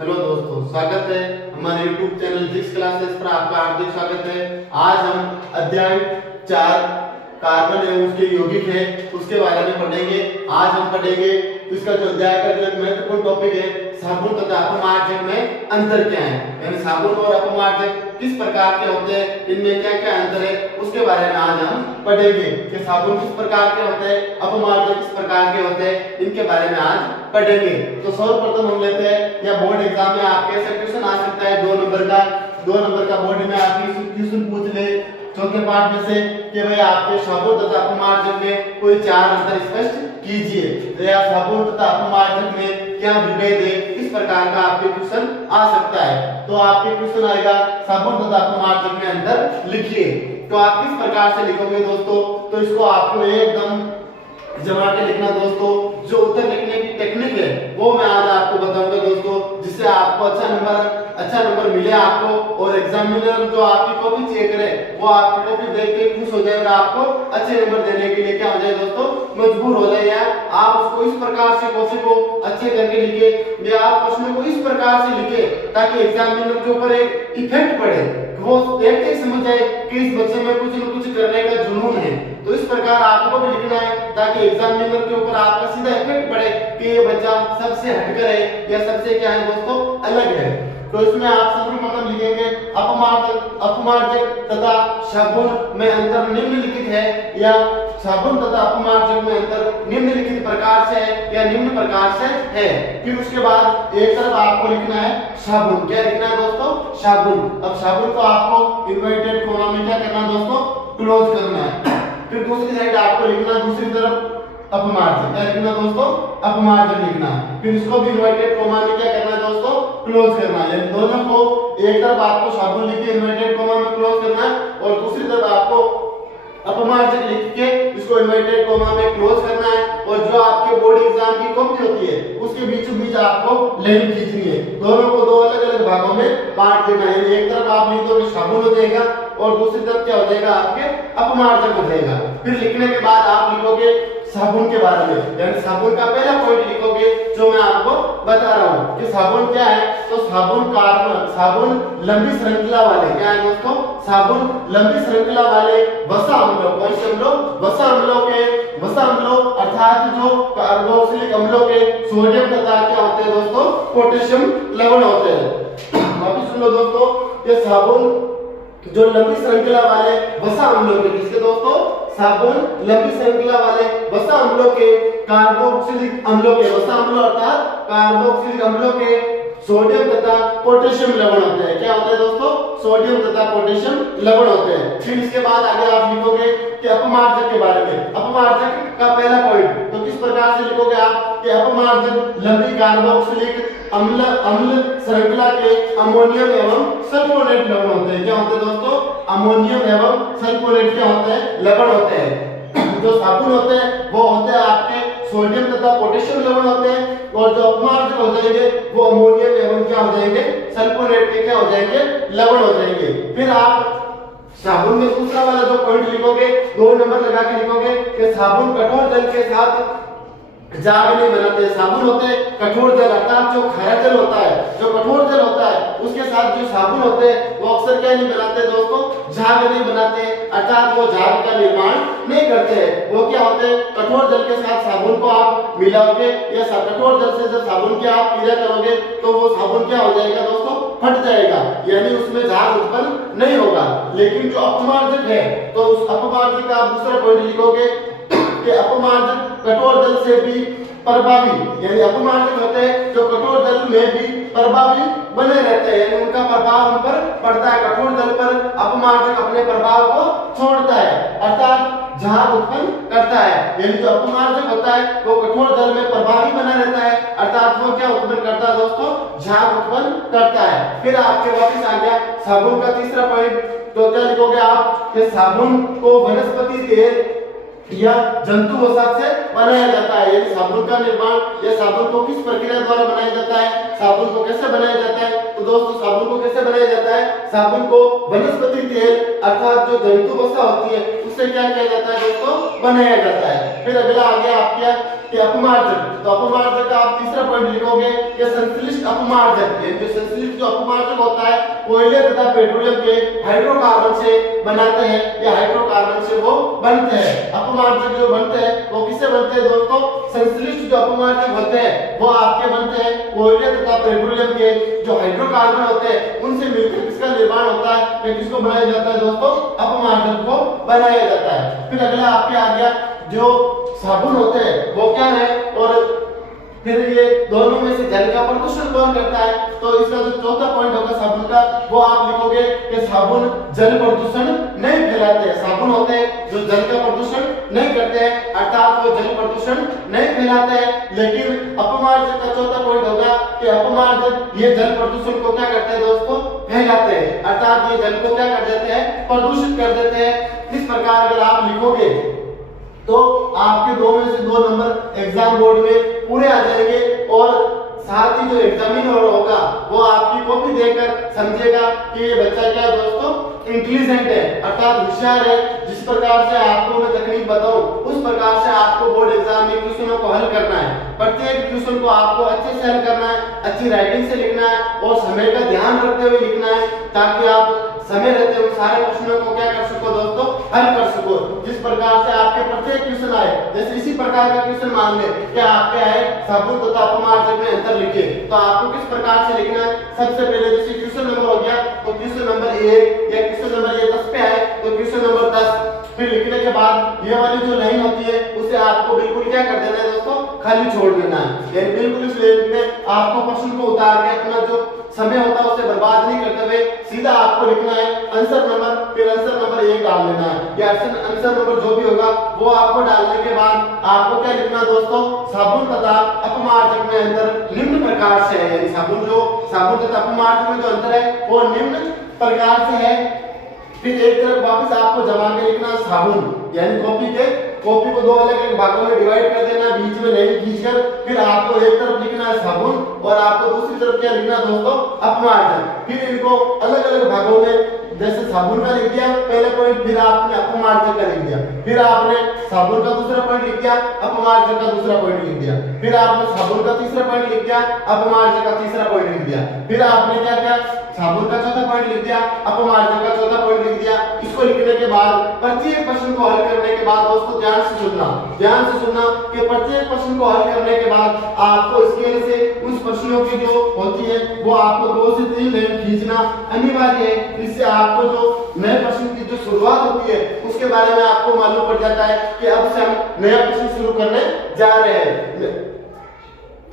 Hello दोस्तों, स्वागत है हमारे YouTube चैनल जिक्स क्लासेस पर। आपका हार्दिक स्वागत है। आज हम अध्याय 4 कार्बन एवं उसके यौगिक है उसके बारे में पढ़ेंगे। आज हम पढ़ेंगे इसका जो अध्याय का जो महत्वपूर्ण टॉपिक है, साबुन तथा अपमार्जक में अंतर क्या है, यानी साबुन और अपमार्जक किस प्रकार के होते हैं, इनमें क्या क्या अंतर है, उसके बारे में आज हम पढ़ेंगे कि साबुन किस प्रकार के होते हैं, अपमार्जक किस प्रकार के होते हैं, इनके बारे में आज पढ़ेंगे। तो सर्वप्रथम हम लेते हैं, या बोर्ड एग्जाम में आपके ऐसा क्वेश्चन आ सकता है 2 नंबर का बोर्ड में आपकी क्वेश्चन पूछ ले चौथे पार्ट में से कि भाई आपके साबुन तथा अपमार्जक में कोई 4 अंतर स्पष्ट कीजिए, तो या साबुन तथा अपमार्जक में क्या विभेद है, इस प्रकार का आपके क्वेश्चन आ सकता है। तो आपके क्वेश्चन आएगा साबुन तथा अपमार्जक में अंतर लिखिए। तो आप किस प्रकार से लिखोगे दोस्तों, तो इसको आपको एकदम जमा के लिखना दोस्तों। जो उत्तर लिखने की टेक्निक है वो मैं आज आपको बताऊंगा दोस्तों, जिससे आपको अच्छा नंबर मिले आपको, और एग्जामिनर जो आपकी कॉपी चेक करे वो आपकी कॉपी देख के खुश हो जाए और आपको अच्छे नंबर देने के लिए क्या हो जाए दोस्तों, मजबूर हो जाए। यार आप उसको इस प्रकार से क्वेश्चन को अच्छे करके लिखे, या आप प्रश्न को इस प्रकार से लिखे ताकि एग्जामिनर के ऊपर एक इफेक्ट पड़े, वो देखते ही समझ जाए कि इस बच्चे में कुछ न कुछ करने का जुनून है। तो इस प्रकार आपको भी लिखना है ताकि एग्जामिनर के ऊपर आपका सीधा इफेक्ट पड़े कि ये बच्चा सबसे हटकर है या सबसे क्या है दोस्तों, अलग है। तो इसमें आप सर्वप्रथम लिखेंगे अपमार्जक तथा साबुन में अंतर निम्नलिखित है, या साबुन तथा अपमार्जक में अंतर निम्नलिखित प्रकार से है या निम्न प्रकार से है। फिर उसके बाद एक तरफ आपको लिखना है साबुन। क्या लिखना है दोस्तों, साबुन। अब साबुन को आपको इन्वर्टेड कोमा में क्या करना है दोस्तों, क्लोज करना है। फिर दूसरी साइड आपको लिखना है दूसरी तरफ अपमार्जक। क्या लिखना दोस्तों, अपमार्जक लिखना है। फिर इसको भी इन्वर्टेड कोमा में क्या करना है दोस्तों, क्लोज करना है। यानी दोनों को एक तरफ आपको साबुन लिख के इन्वर्टेड कोमा में क्लोज करना है, और दूसरी तरफ आपको अपमार्जक लिख के इसको इन्वर्टेड कोमा में क्लोज करना है। और जो आपके बोर्ड एग्जाम की कॉपी होती है उसके बीचों बीच आपको लाइन खींचनी है। दोनों को 2 अलग-अलग भागों में बांट देना है। एक तरफ आप लिख दोगे साबुन हो जाएगा और दूसरी तरफ क्या हो जाएगा, आपके अपमार्जक हो जाएगा। फिर लिखने के बाद आप लिखोगे साबुन के बारे में, यानी साबुन का पहला पॉइंट लिखोगे जो मैं आपको बता रहा हूँ कि साबुन क्या है। तो साबुन लंबी श्रृंखला वाले क्या है दोस्तों, साबुन लंबी श्रृंखला वाले वसा अम्लों, कौन से अम्लों, वसा अम्लों अर्थात जो कार्बोक्सिलिक अम्लों के सोडियम तथा क्या होते हैं दोस्तों, पोटेशियम लवण होते हैं। वापस सुन लो दोस्तों, ये साबुन जो लंबी श्रृंखला वाले वसा अम्लों के, किसके दोस्तों, साबुन लंबी श्रृंखला वाले वसा अम्लों के कार्बोक्सिलिक अम्लों के, वसा अम्लों अर्थात कार्बोक्सिलिक अम्लों के सोडियम तथा पोटेशियम लवण होते हैं। क्या होते हैं दोस्तों, सोडियम तथा पोटेशियम लवण होते हैं। फिर इसके बाद आगे आप लिखोगे कि अपमार्जक के बारे में। अपमार्जक का पहला पॉइंट तो किस प्रकार से लिखोगे आप कि अपमार्जक लंबी कार्बोक्सिलिक अम्ल श्रृंखला के अमोनियम एवं सल्फोनेट लवण होते हैं। क्या होते हैं दोस्तों, अमोनियम एवं सल्फोनेट क्या होते हैं, लवण होते हैं। जो साबुन होते हैं वो होते हैं आपके सोडियम तथा पोटेशियम लवण होते हैं, और जो अपमार्जक हो जाएंगे वो अमोनियम एवं क्या हो जाएंगे, सल्फोनेट के क्या हो जाएंगे, लवण हो जाएंगे। फिर आप साबुन में दूसरा वाला जो पॉइंट लिखोगे, 2 नंबर लगा के लिखोगे कि साबुन कठोर जल के साथ जाग नहीं बनाते। साबुन होते हैं कठोर जल, अर्थात जो खारा जल होता है, जो कठोर जल होता है उसके साथ जो साबुन होते हैं वो अक्सर क्या नहीं बनाते दोस्तों, झाग नहीं बनाते, अर्थात वो झाग का निर्माण नहीं करते। वो क्या होते हैं, कठोर जल के साथ साबुन को आप मिलाओगे या कठोर जल से जब साबुन की आप क्रिया करोगे तो वो साबुन क्या हो जाएगा दोस्तों, फट जाएगा, यानी उसमें झाग उत्पन्न नहीं होगा। लेकिन जो अपमार्जक है तो उस अपमार्जक का आप दूसरा पॉइंट लिखोगे कि अपमार्जक कठोर जल से भी प्रभावी, यानी अपमार्जक होते हैं जो कठोर जल में भी प्रभावी बने रहते हैं, यानी उनका प्रभाव उन पर पड़ता है। कठोर जल पर अपमार्जक अपने प्रभाव को छोड़ता है, अर्थात झाग उत्पन्न करता है। यानी जो अपमार्जक होता है वो कठोर जल में प्रभावी बना रहता है, अर्थात वो क्या उत्पन्न करता है दोस्तों, झाग उत्पन्न करता है। फिर आपके वापस आ गया साबुन का तीसरा पॉइंट। तो क्या लिखोगे आप कि साबुन को वनस्पति तेल या जंतु वसात से बनाया जाता है। यानी साबुन का निर्माण या साबुन को किस प्रक्रिया द्वारा बनाया जाता है, साबुन को कैसे बनाया जाता है, तो दोस्तों साबुन को कैसे बनाया जाता है, साबुन को वनस्पति तेल अर्थात जो जंतु वसा होती है उससे क्या किया जाता है दोस्तों, बनाया जाता है। फिर अगला आ गया आपका कि अपमार्जक। तो अपमार्जक का आप तीसरा पॉइंट लिखोगे कि संश्लिष्ट अपमार्जक, ये जो संश्लिष्ट जो अपमार्जक होता है कोयले तथा पेट्रोलियम के हाइड्रोकार्बन से बनाते हैं या हाइड्रोकार्बन से वो बनते हैं। अपमार्जक जो बनते हैं वो किससे बनते हैं दोस्तों, संश्लिष्ट जो अपमार्जक होते हैं वो आपके बनते हैं कोयले तथा पेट्रोलियम के जो हाइड्रोकार्बन होते हैं उनसे मिलकर किसका निर्माण होता है, या किसको बनाया जाता है दोस्तों, अपमार्जक को बनाया जाता है। फिर अगला आपके आ गया जो साबुन होते हैं वो क्या है, और फिर ये दोनों में से जल का प्रदूषण कौन करता है। तो इसका जो चौथा पॉइंट होगा साबुन का, वो आप लिखोगे कि साबुन जल प्रदूषण नहीं फैलाते हैं। साबुन होते हैं जो जल का प्रदूषण नहीं करते हैं, अर्थात वो जल प्रदूषण नहीं फैलाते हैं। लेकिन अपमार्जक का चौथा पॉइंट होगा कि अपमार्जक ये जल प्रदूषण को क्या करते हैं दोस्तों, फैलाते हैं, अर्थात ये जल को क्या कर देते हैं, प्रदूषित कर देते हैं। इस प्रकार अगर आप लिखोगे तो आपके 2 में से 2 नंबर एग्जाम बोर्ड में पूरे आ जाएंगे, और साथ ही जो एग्जामिनर होगा वो आपकी कॉपी देखकर समझेगा कि ये बच्चा क्या दोस्तों, इंटेलिजेंट है, अर्थात होशियार है। जिस प्रकार से आपको मैं तकनीक बताऊं उस प्रकार से आपको बोर्ड एग्जाम में क्वेश्चनों को हल करना है। प्रत्येक क्वेश्चन को आपको अच्छे से हल करना है, अच्छी राइटिंग से लिखना है और समय का ध्यान रखते हुए लिखना है, ताकि आप समय रहते हुए सारे प्रश्नों को क्या कर सको दोस्तों, हल कर सको। जिस प्रकार से आपके प्रत्येक क्वेश्चन आए, जैसे इसी प्रकार का क्वेश्चन मान ले कि आपके आए साबुन तथा अपमार्जक में अंतर लिखे, तो आपको किस प्रकार से लिखना है। सबसे पहले जैसे क्वेश्चन नंबर हो गया तो क्वेश्चन नंबर 1 या क्वेश्चन नंबर ये 10 पे आए तो क्वेश्चन नंबर 10, फिर लिखने के बाद ये वाली जो लाइन होती है उसे आपको बिल्कुल क्या कर देना है दोस्तों, खाली छोड़ देना है। यानी बिल्कुल इस लाइन में आपको प्रश्न को उतार के अपना जो समय होता है उसे बर्बाद नहीं करते हुए सीधा आपको लिखना है आंसर नंबर, फिर आंसर नंबर 1 डाल देना है, या आंसर नंबर जो भी होगा वो आपको डालने के बाद आपको क्या लिखना है दोस्तों, साबुन तथा अपमार्जक में अंतर निम्न प्रकार से है। यानी साबुन तथा अपमार्जक में जो अंतर है वो निम्न प्रकार से है। फिर एक तरफ वापस आपको जमा के लिखना साबुन, यानी कॉपी को 2 अलग-अलग भागों में डिवाइड कर देना, बीच में लाइन खींचकर फिर आपको एक तरफ लिखना है साबुन और आपको दूसरी तरफ क्या लिखना है दोस्तों, अपमार्जक। फिर इनको अलग-अलग भागों में, जैसे साबुन का लिख दिया पहले पॉइंट, फिर आपने अपमार्जक का लिख दिया, फिर आपने साबुन का दूसरा पॉइंट लिख दिया, अपमार्जक का दूसरा पॉइंट लिख दिया, फिर आपने साबुन का तीसरा पॉइंट लिख दिया, अपमार्जक का तीसरा पॉइंट लिख दिया, फिर आपने क्या किया, साबुन का चौथा पॉइंट लिख दिया, अपमार्जक का चौथा पॉइंट लिख दिया। इसको लिखने के बाद प्रत्येक प्रश्न को हल करने के बाद दोस्तों ध्यान से सुनना कि प्रत्येक प्रश्न को हल करने के बाद आपको स्केल से उस प्रश्नों की जो होती है वो आपको 2 से 3 लाइन खींचना अनिवार्य है। इससे आपको जो नए प्रश्न की जो शुरुआत होती है उसके बारे में आपको मालूम पड़ जाता है कि अब से हम नया प्रश्न शुरू करने जा रहे हैं।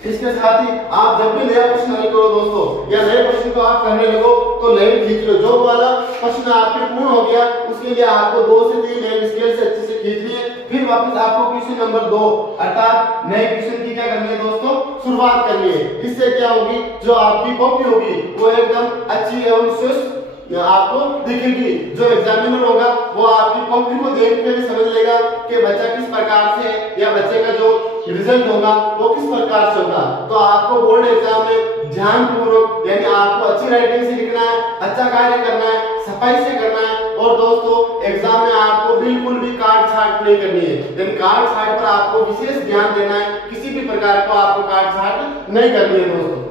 इसके साथ ही आप जब भी नया प्रश्न हल करो दोस्तों, या नए प्रश्न को आप करने लगो तो लाइन खींच लो। जो वाला प्रश्न आपके पूर्ण हो गया उसके लिए आपको 2 से 3 लाइन स्केल से अच्छे से खींचनी है। फिर वापस आपको क्वेश्चन नंबर 2 अर्थात नए क्वेश्चन की क्या करनी है दोस्तों, शुरुआत करनी है। इससे क्या होगी, जो आपकी कॉपी होगी वो एकदम अच्छी एवं स्वस्थ आपको दिखेगी। जो एग्जामिनर होगा वो आपकी कॉपी को देख कर समझ लेगा कि बच्चा किस प्रकार से, या बच्चे का जो रिजल्ट होगा वो किस प्रकार से होगा। तो आपको बोर्ड एग्जाम में ध्यानपूर्वक, यानी आपको अच्छी राइटिंग से लिखना है, अच्छा कार्य करना है, सफाई से करना है। और दोस्तों एग्जाम में आपको बिल्कुल भी काट छाट नहीं करनी है, यानी काट छाट पर आपको विशेष ध्यान देना है। किसी भी प्रकार को आपको काट छाट नहीं करनी है दोस्तों।